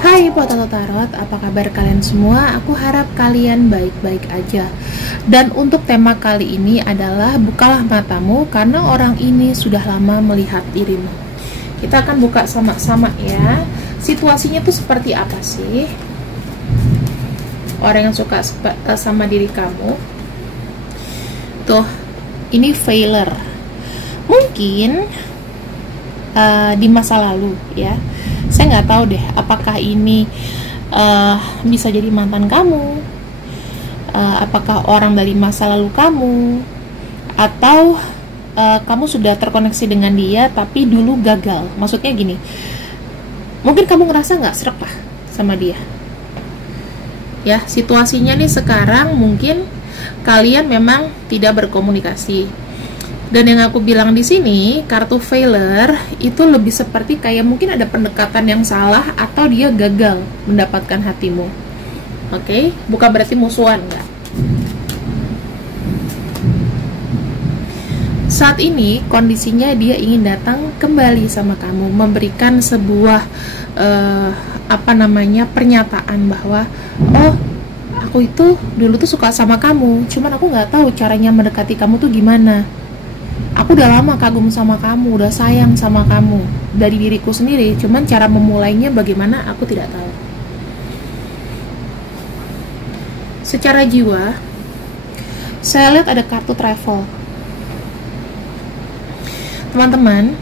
Hai Potato Tarot, apa kabar kalian semua? Aku harap kalian baik-baik aja. Dan untuk tema kali ini adalah bukalah matamu karena orang ini sudah lama melihat dirimu. Kita akan buka sama-sama ya. Situasinya tuh seperti apa sih? Orang yang suka sama diri kamu. Tuh, ini failure. Mungkin di masa lalu ya. Saya nggak tahu deh apakah ini bisa jadi mantan kamu, apakah orang dari masa lalu kamu, atau kamu sudah terkoneksi dengan dia tapi dulu gagal. Maksudnya gini, mungkin kamu ngerasa nggak srek lah sama dia ya. Situasinya nih sekarang mungkin kalian memang tidak berkomunikasi. Dan yang aku bilang di sini, kartu failure itu lebih seperti kayak mungkin ada pendekatan yang salah atau dia gagal mendapatkan hatimu. Oke, bukan berarti musuhan, enggak. Saat ini kondisinya dia ingin datang kembali sama kamu, memberikan sebuah pernyataan bahwa oh, aku itu dulu tuh suka sama kamu, cuman aku nggak tahu caranya mendekati kamu tuh gimana. Aku udah lama kagum sama kamu, udah sayang sama kamu dari diriku sendiri, cuman cara memulainya bagaimana aku tidak tahu. Secara jiwa, saya lihat ada kartu travel. Teman-teman,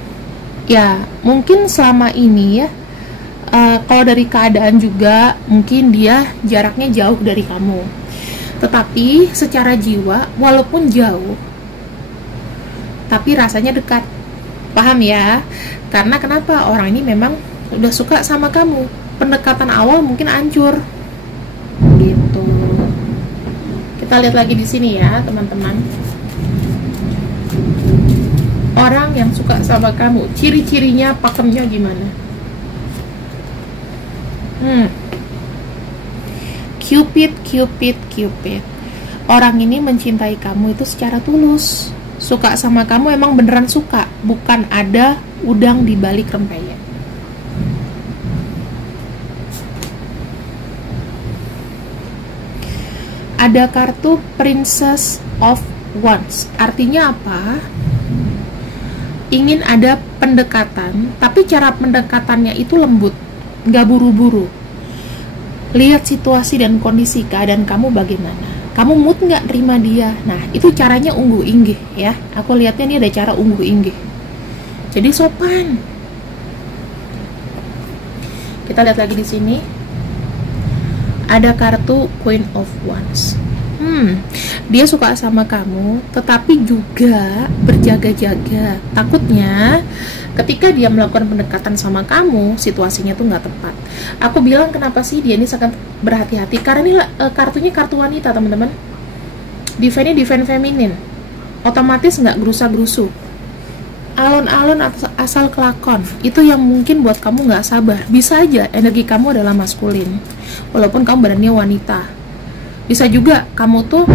ya mungkin selama ini ya, kalau dari keadaan juga mungkin dia jaraknya jauh dari kamu. Tetapi secara jiwa, walaupun jauh, tapi rasanya dekat. Paham ya? Karena kenapa? Orang ini memang udah suka sama kamu. Pendekatan awal mungkin hancur. Gitu. Kita lihat lagi di sini ya, teman-teman. Orang yang suka sama kamu, ciri-cirinya, pakemnya gimana? Cupid. Orang ini mencintai kamu itu secara tulus. Suka sama kamu emang beneran suka, bukan ada udang di balik rempeyek. Ada kartu Princess of Wands. Artinya apa? Ingin ada pendekatan, tapi cara pendekatannya itu lembut, gak buru-buru. Lihat situasi dan kondisi keadaan kamu bagaimana. Kamu mood nggak terima dia? Nah, itu caranya ungguh inggih ya. Aku lihatnya ini ada cara ungguh inggih. Jadi sopan. Kita lihat lagi di sini. Ada kartu Queen of Wands. Dia suka sama kamu, tetapi juga berjaga-jaga. Takutnya ketika dia melakukan pendekatan sama kamu, situasinya tuh nggak tepat. Aku bilang kenapa sih dia ini sangat berhati-hati, karena ini kartunya kartu wanita, teman-teman. Divine-nya divine feminin, otomatis nggak gerusa-gerusu, alon-alon asal kelakon. Itu yang mungkin buat kamu nggak sabar. Bisa aja energi kamu adalah maskulin, walaupun kamu badannya wanita. Bisa juga kamu tuh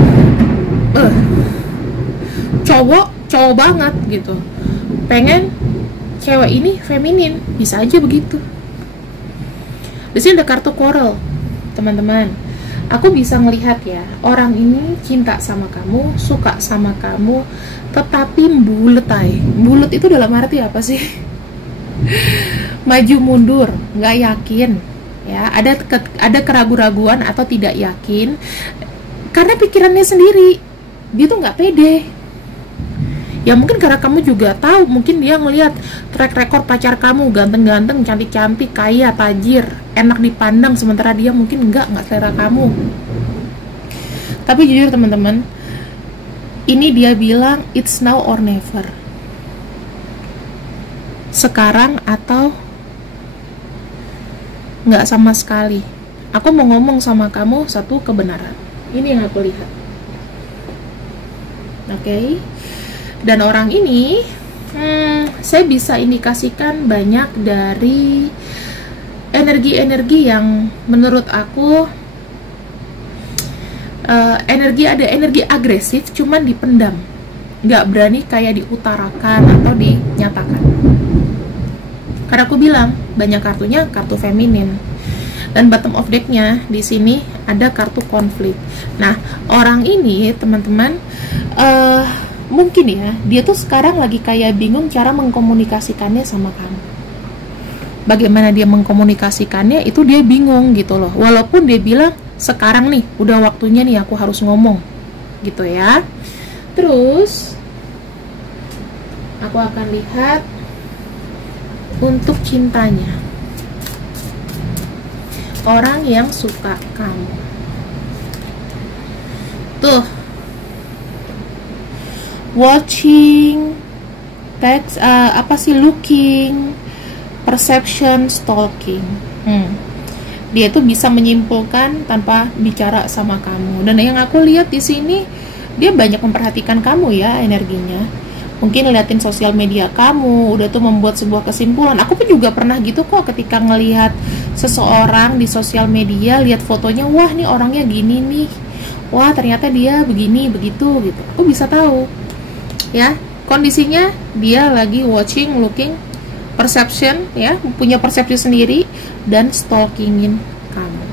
cowok banget gitu, pengen cewek ini feminin. Bisa aja begitu. Di sini ada kartu quarrel, teman-teman. Aku bisa ngelihat ya, orang ini cinta sama kamu, suka sama kamu, tetapi bulet aja. Bulet itu dalam arti apa sih? Maju mundur, nggak yakin ya. Ada keraguan-raguan atau tidak yakin karena pikirannya sendiri. Dia tuh nggak pede. Ya mungkin karena kamu juga tahu, mungkin dia ngelihat track record pacar kamu, ganteng-ganteng, cantik-cantik, kaya, tajir, enak dipandang, sementara dia mungkin nggak selera kamu. Tapi jujur teman-teman, ini dia bilang it's now or never. Sekarang atau nggak sama sekali. Aku mau ngomong sama kamu satu kebenaran. Ini yang aku lihat. Oke. Dan orang ini, saya bisa indikasikan banyak dari energi-energi yang menurut aku ada energi agresif, cuman dipendam, nggak berani kayak diutarakan atau dinyatakan. Karena aku bilang banyak kartunya kartu feminin. Dan bottom of deck-nya di sini ada kartu konflik. Nah, orang ini teman-teman mungkin ya, dia tuh sekarang lagi kayak bingung cara mengkomunikasikannya sama kamu. Bagaimana dia mengkomunikasikannya itu dia bingung gitu loh. Walaupun dia bilang sekarang nih udah waktunya nih aku harus ngomong gitu ya. Terus aku akan lihat untuk cintanya. Orang yang suka kamu. Tuh. Watching, text, looking, perception, stalking. Dia tuh bisa menyimpulkan tanpa bicara sama kamu. Dan yang aku lihat di sini, dia banyak memperhatikan kamu ya energinya. Mungkin liatin sosial media kamu, udah tuh membuat sebuah kesimpulan. Aku pun juga pernah gitu kok, ketika ngelihat seseorang di sosial media, lihat fotonya, wah nih orangnya gini nih, wah ternyata dia begini begitu gitu. Aku bisa tahu ya kondisinya, dia lagi watching, looking, perception ya, punya persepsi sendiri, dan stalkingin kamu.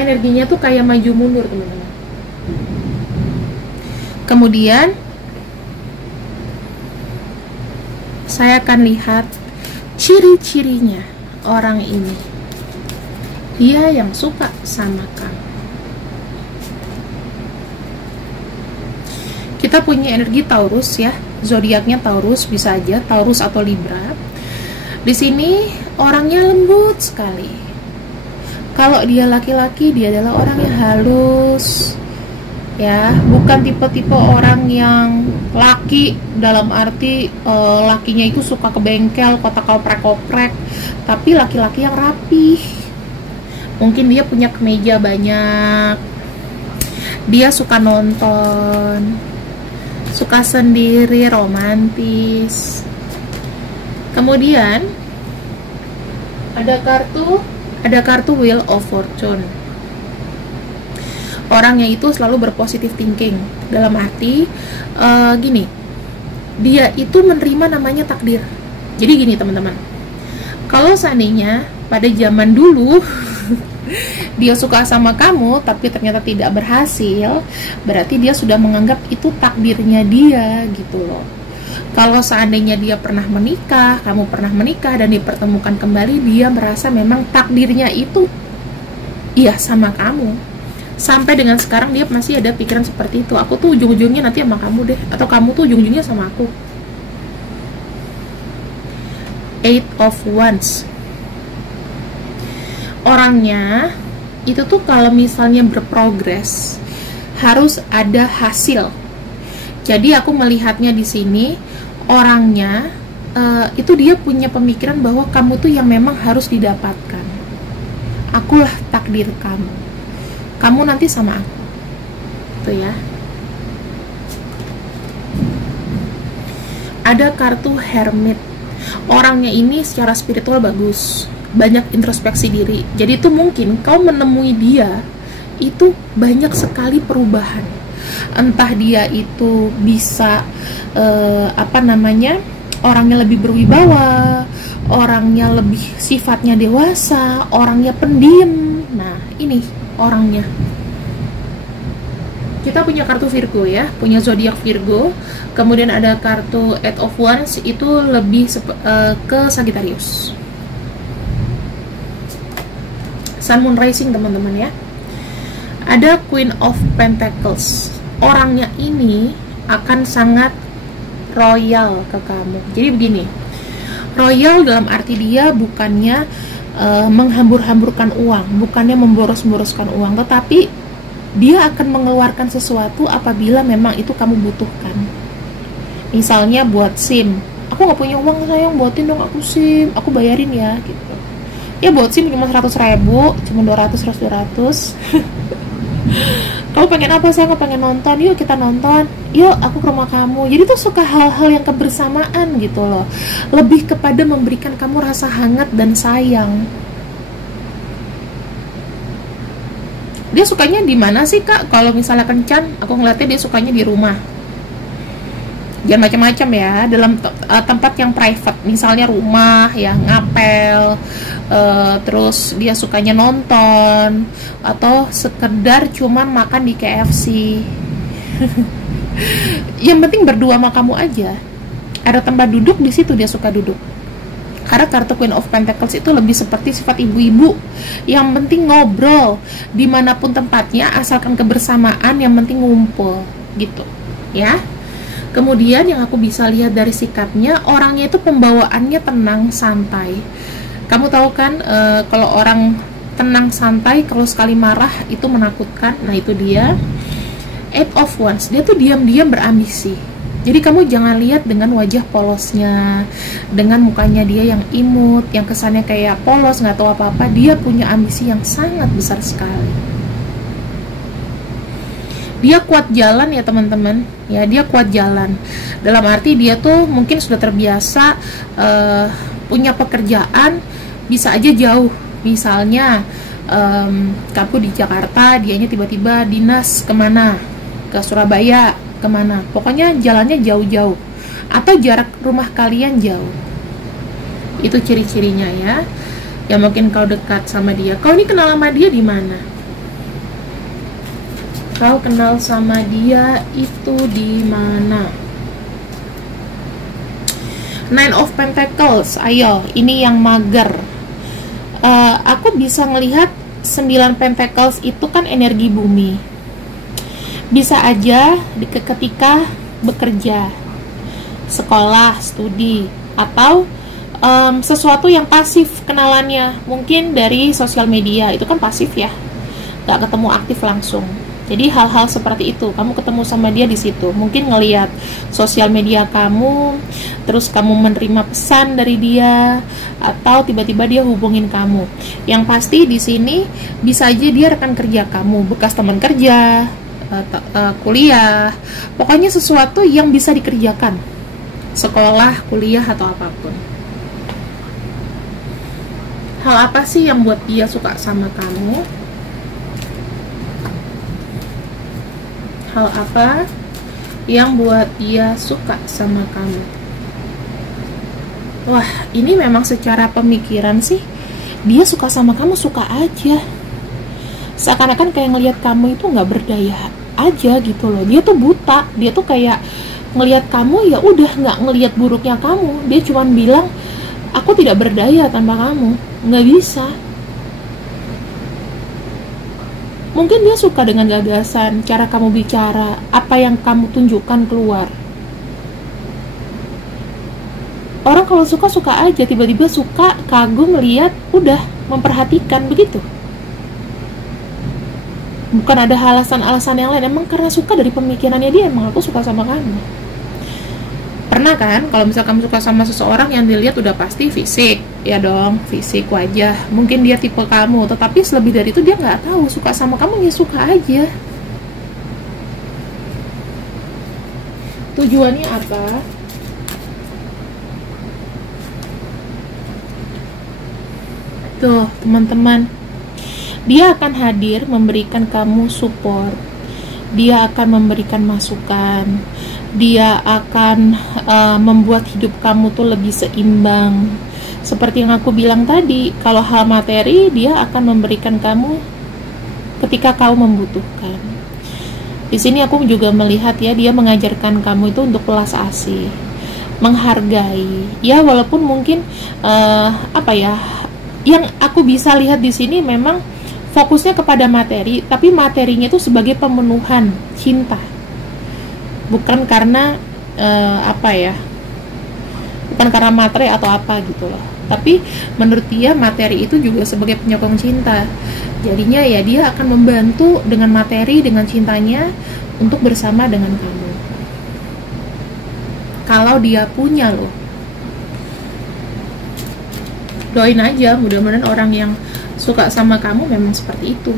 Energinya tuh kayak maju mundur teman-teman. Kemudian saya akan lihat ciri-cirinya orang ini. Dia yang suka sama kamu. Kita punya energi Taurus ya, zodiaknya Taurus, bisa aja Taurus atau Libra. Di sini orangnya lembut sekali. Kalau dia laki-laki, dia adalah orang yang halus. Ya, bukan tipe-tipe orang yang laki dalam arti lakinya itu suka ke bengkel, kotak koprek-koprek, tapi laki-laki yang rapih. Mungkin dia punya kemeja banyak, dia suka nonton, suka sendiri, romantis. Kemudian ada kartu Wheel of Fortune. Orangnya itu selalu berpositif thinking, dalam arti gini, dia itu menerima namanya takdir. Jadi gini teman-teman, kalau seandainya pada zaman dulu dia suka sama kamu tapi ternyata tidak berhasil, berarti dia sudah menganggap itu takdirnya dia gitu loh. Kalau seandainya dia pernah menikah, kamu pernah menikah dan dipertemukan kembali, dia merasa memang takdirnya itu iya sama kamu. Sampai dengan sekarang dia masih ada pikiran seperti itu. Aku tuh ujung-ujungnya nanti sama kamu deh, atau kamu tuh ujung-ujungnya sama aku. Eight of Wands. Orangnya itu tuh kalau misalnya berprogres harus ada hasil. Jadi aku melihatnya di sini orangnya itu dia punya pemikiran bahwa kamu tuh yang memang harus didapatkan. Akulah takdir kamu. Kamu nanti sama aku. Tuh ya. Ada kartu Hermit. Orangnya ini secara spiritual bagus, banyak introspeksi diri. Jadi itu mungkin kau menemui dia itu banyak sekali perubahan. Entah dia itu bisa orangnya lebih berwibawa, orangnya lebih sifatnya dewasa, orangnya pendiam. Nah, ini orangnya. Kita punya kartu Virgo ya, punya zodiak Virgo. Kemudian ada kartu Eight of Wands, itu lebih ke Sagittarius. Sun, Moon, Rising teman-teman ya. Ada Queen of Pentacles. Orangnya ini akan sangat royal ke kamu. Jadi begini, royal dalam arti dia bukannya menghambur-hamburkan uang, bukannya memboros-boroskan uang, tetapi dia akan mengeluarkan sesuatu apabila memang itu kamu butuhkan. Misalnya buat SIM, aku nggak punya uang sayang, buatin dong aku SIM, aku bayarin ya gitu. Ya buat SIM cuma 100.000, cuma 200. Kamu pengen apa sayang? Aku pengen nonton, yuk kita nonton, yuk aku ke rumah kamu. Jadi tuh suka hal-hal yang kebersamaan gitu loh, lebih kepada memberikan kamu rasa hangat dan sayang. Dia sukanya di mana sih kak? Kalau misalnya kencan, aku ngeliatnya dia sukanya di rumah. Jangan macam-macam ya, dalam tempat yang private, misalnya rumah ya, ngapel, terus dia sukanya nonton, atau sekedar cuman makan di KFC. Yang penting berdua sama kamu aja, ada tempat duduk di situ dia suka duduk. Karena kartu Queen of Pentacles itu lebih seperti sifat ibu-ibu, yang penting ngobrol dimanapun tempatnya, asalkan kebersamaan, yang penting ngumpul gitu ya. Kemudian yang aku bisa lihat dari sikapnya, orangnya itu pembawaannya tenang, santai. Kamu tahu kan, kalau orang tenang, santai, kalau sekali marah itu menakutkan. Nah itu dia, Eight of Wands. Dia tuh diam-diam berambisi. Jadi kamu jangan lihat dengan wajah polosnya, dengan mukanya dia yang imut, yang kesannya kayak polos, nggak tahu apa-apa. Dia punya ambisi yang sangat besar sekali. Dia kuat jalan ya teman-teman, ya dia kuat jalan. Dalam arti dia tuh mungkin sudah terbiasa punya pekerjaan, bisa aja jauh. Misalnya kamu di Jakarta, dianya tiba-tiba dinas kemana, ke Surabaya kemana, pokoknya jalannya jauh-jauh, atau jarak rumah kalian jauh. Itu ciri-cirinya ya. Ya mungkin kau dekat sama dia. Kau ini kenal sama dia di mana? Kau kenal sama dia itu di mana? Nine of Pentacles. Ayo, ini yang mager. Aku bisa ngelihat 9 Pentacles itu kan energi bumi. Bisa aja ketika bekerja, sekolah, studi, atau sesuatu yang pasif kenalannya. Mungkin dari sosial media, itu kan pasif ya, gak ketemu aktif langsung. Jadi hal-hal seperti itu, kamu ketemu sama dia di situ. Mungkin ngelihat sosial media kamu, terus kamu menerima pesan dari dia, atau tiba-tiba dia hubungin kamu. Yang pasti di sini bisa aja dia rekan kerja kamu, bekas teman kerja, kuliah, pokoknya sesuatu yang bisa dikerjakan, sekolah, kuliah, atau apapun. Hal apa sih yang buat dia suka sama kamu? Hal apa yang buat dia suka sama kamu? Wah, ini memang secara pemikiran sih, dia suka sama kamu, suka aja. Seakan-akan kayak ngelihat kamu itu nggak berdaya aja gitu loh. Dia tuh buta, dia tuh kayak ngelihat kamu ya udah, nggak ngelihat buruknya kamu. Dia cuma bilang, aku tidak berdaya tanpa kamu, nggak bisa. Mungkin dia suka dengan gagasan, cara kamu bicara, apa yang kamu tunjukkan keluar. Orang kalau suka-suka aja, tiba-tiba suka, kagum, lihat, udah, memperhatikan, begitu. Bukan ada alasan-alasan yang lain, emang karena suka dari pemikirannya dia, emang aku suka sama kamu. Pernah kan, kalau misal kamu suka sama seseorang, yang dilihat udah pasti fisik, ya dong, fisik, wajah, mungkin dia tipe kamu, tetapi selebih dari itu dia nggak tahu, suka sama kamu ya suka aja. Tujuannya apa? Tuh teman-teman, dia akan hadir memberikan kamu support, dia akan memberikan masukan, dia akan membuat hidup kamu tuh lebih seimbang. Seperti yang aku bilang tadi, kalau hal materi dia akan memberikan kamu ketika kau membutuhkan. Di sini aku juga melihat ya, dia mengajarkan kamu itu untuk belas asih, menghargai. Ya walaupun mungkin apa ya, yang aku bisa lihat di sini memang fokusnya kepada materi, tapi materinya itu sebagai pemenuhan cinta, bukan karena apa ya, bukan karena materi atau apa gitu loh. Tapi menurut dia materi itu juga sebagai penyokong cinta. Jadinya ya dia akan membantu dengan materi, dengan cintanya untuk bersama dengan kamu. Kalau dia punya loh. Doain aja, mudah-mudahan orang yang suka sama kamu memang seperti itu.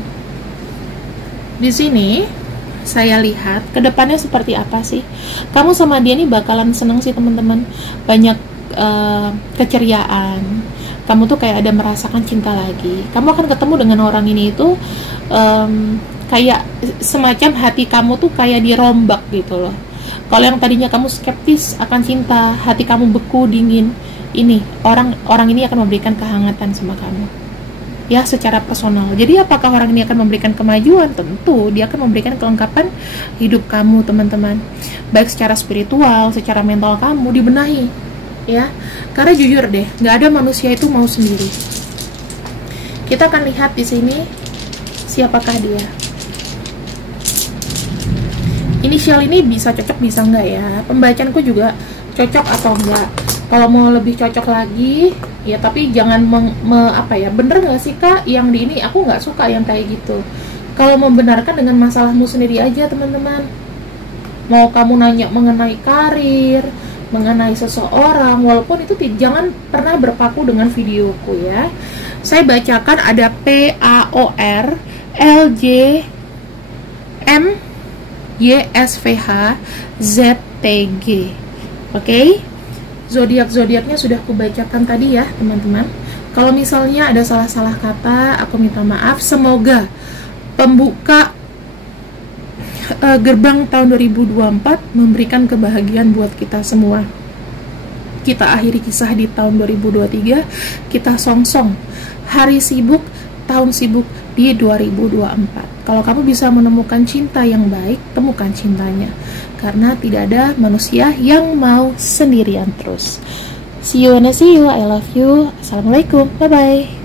Di sini saya lihat kedepannya seperti apa sih. Kamu sama dia nih bakalan seneng sih teman-teman. Banyak keceriaan. Kamu tuh kayak ada merasakan cinta lagi. Kamu akan ketemu dengan orang ini itu kayak semacam hati kamu tuh kayak dirombak gitu loh. Kalau yang tadinya kamu skeptis akan cinta, hati kamu beku, dingin, ini orang ini akan memberikan kehangatan sama kamu, ya, secara personal. Jadi apakah orang ini akan memberikan kemajuan? Tentu dia akan memberikan kelengkapan hidup kamu, teman-teman, baik secara spiritual, secara mental kamu dibenahi, ya. Karena jujur deh, nggak ada manusia itu mau sendiri. Kita akan lihat di sini siapakah dia. Inisial ini bisa cocok, bisa enggak ya. Pembacaanku juga cocok atau enggak. Kalau mau lebih cocok lagi, ya tapi jangan apa ya, bener nggak sih kak yang di ini? Aku nggak suka yang kayak gitu. Kalau membenarkan dengan masalahmu sendiri aja, teman-teman. Mau kamu nanya mengenai karir, mengenai seseorang, walaupun itu jangan pernah berpaku dengan videoku ya. Saya bacakan ada PAOR LJ M YSVH ZTG. Oke, zodiak-zodiaknya sudah kubacakan tadi ya teman-teman. Kalau misalnya ada salah-salah kata, aku minta maaf. Semoga pembuka gerbang tahun 2024 memberikan kebahagiaan buat kita semua. Kita akhiri kisah di tahun 2023, kita songsong hari sibuk, tahun sibuk di 2024. Kalau kamu bisa menemukan cinta yang baik, temukan cintanya. Karena tidak ada manusia yang mau sendirian terus. See you, I love you. Assalamualaikum, bye-bye.